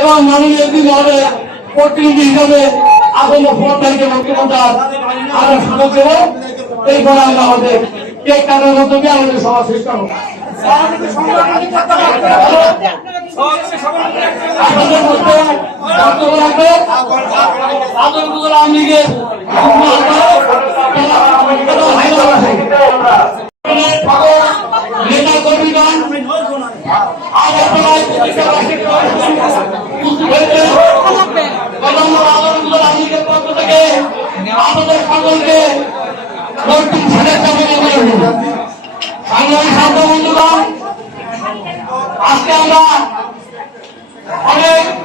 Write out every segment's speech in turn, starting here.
এবং মাননীয় এমপি মহোদয় প্রতিনিধি হিসাবে আসন্ন ফোর তারিখে দেওয়ার আমরা সুযোগ দেব এই করে আমরা আমাদের কেক কাটার মধ্য দিয়ে আমাদের সভা শেষ করব। আওয়ামী লীগের যুগ্ম আহ্বায়ক নেতা কর্মীগণ আগরতলায় প্রতিষ্ঠা বার্ষিকী উপস্থিত হয়েছে গতকাল আদরপুর আওয়ামী লীগের পক্ষ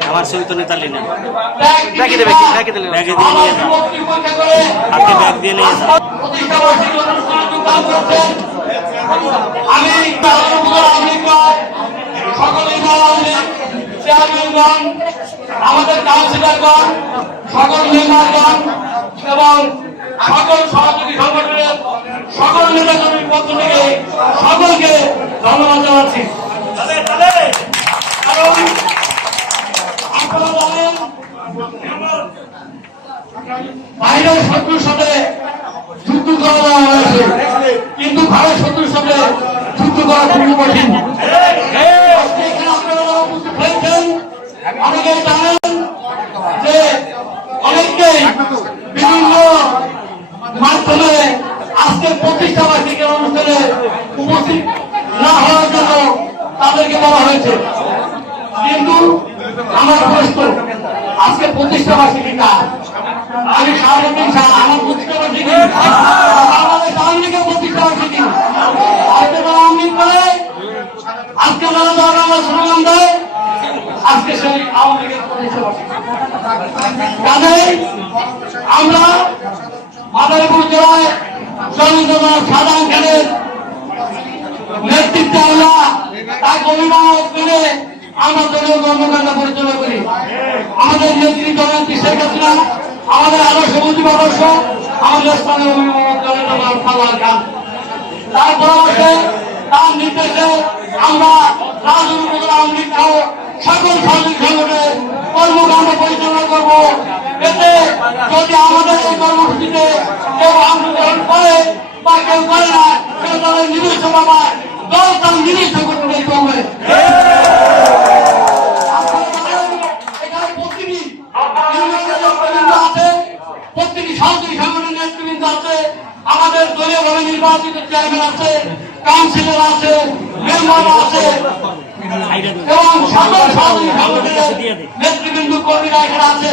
আমরা ছবি তো নেতালি না ব্যাগে দেবে, ব্যাগে দিলে। ব্যাগে দিয়ে নিয়ে যাও। হাতে ব্যাগ দিয়ে নিয়ে যাও। আমি সকলেই চেয়ারম্যানগণ আমাদের কাউন্সিলরগণ সকল মেম্বারগণ এবং সকল সহযোগী সংগঠনের সকল নেতাকর্মীর পক্ষ থেকে সকলকে ধন্যবাদ জানাচ্ছি। কারণ আপনারা জানেন বাইরের শত্রুর সাথে যুদ্ধ করা দেওয়া হয়েছে কিন্তু ভারত শত্রুর সাথে যুদ্ধ করা খুবই কঠিন আজকে এখানে আপনারা যারা উপস্থিত হয়েছেন অনেকেই জানেন যে অনেককেই বিভিন্ন মাধ্যমে আজকের প্রতিষ্ঠা বার্ষিকীর অনুষ্ঠানে উপস্থিত না হওয়ার জন্য তাদেরকে বলা হয়েছে। কিন্তু আমার প্রশ্ন আজকে প্রতিষ্ঠা বার্ষিকী আমি সারাদিন সারা আমার প্রতিষ্ঠা বার্ষিকী লীগের প্রতিষ্ঠা বার্ষিকী আজকে তারা আওয়ামী লীগ করে আজকে তারা বাংলা স্লোগান দেয় আজকে সেই আওয়ামী লীগের প্রতিষ্ঠা বার্ষিকী আমরা মাদারীপুর জেলায় জনগণ তাকে অভিভাবক করে আমরা দলীয় কর্মকাণ্ড পরিচালনা করি। আমাদের নেত্রী জননেত্রী শেখ হাসিনা আমাদের আদর্শ বুদ্ধি আদর্শ আমাদের স্থানীয় অভিভাবক জনগণ সালার খান তার পরামর্শে, তার নির্দেশে আমরা রাজনীতি আওয়ামী লীগ সহ সকল সামাজিক সংগঠনের কর্মকাণ্ড পরিচালনা করব। এতে যদি আমাদের এই কর্মসূচিতে কেউ অংশগ্রহণ করে বা কেউ করে না তাদের নিজস্ব বাবা দল তার নিজস্ব করতে দিতে হবে এখানে প্রতিটি আছে আমাদের দলীয় ভাবে নির্বাচিত চেয়ারম্যান আছে কাউন্সিলর আছে মেম্বার আছে। নেতৃবৃন্দ, কর্মীরা এখানে আছে।